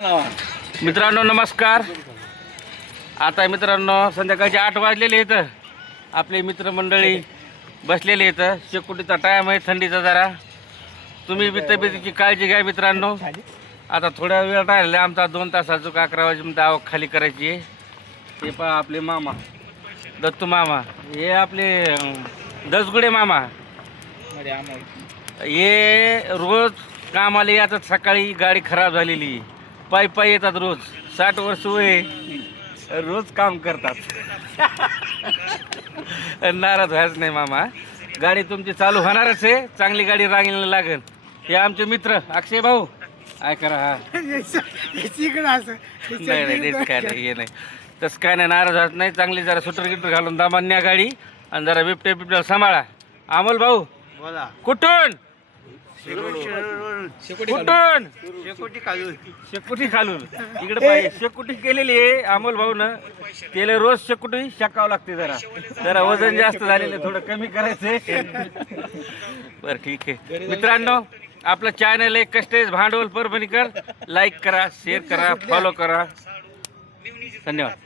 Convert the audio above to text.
मित्रांनो नमस्कार. आता मित्रांनो संध्याकाळचे 8 वाजलेले आहेत. आपले मित्रमंडळी बसलेले आहेत. शेकोटीचा टाईम आहे, थंडीचा जरा. तुम्ही बी तब्येतीची काळजी घ्या मित्रांनो. आता थोड्या वेळ राहिला आमचा 2 तासाचं 11 वाजेपर्यंत आवक खाली करायची आहे. हे पहा आपले मामा दत्तू मामा, हे आपले दसगुडे मामा, हे रोज कामाला येतात. सकाळी गाडी खराब झालेली, पायी पायी येतात रोज. 60 वर्ष वय, रोज काम करतात. नाराज व्हायच नाही मामा, गाडी तुमची चालू होणारच आहे. चांगली गाडी रांगेला लागेल. हे आमचे मित्र अक्षय भाऊ, काय करा. हा नाही तेच काय नाही, हे नाही तसं काय नाही. नाराज व्हायच नाही. चांगली जरा सुटर गिटर घालून दामान्या गाडी आणि जरा बिबट्या बिबट्या सांभाळा. अमोल भाऊ कुठून कुठून? शेकोटी खालून इकडे पाहिजे. शेकोटी केलेली आहे अमोल भाऊ न. त्याला रोज शेकोटी शेकावं लागते. जरा जरा वजन जास्त झालेलं, थोडं कमी करायचंय. बरं ठीक आहे मित्रांनो. आपलं चॅनल आहे कस्टेज भांडवल परभणीकर. लाईक करा, शेअर करा, फॉलो करा. धन्यवाद.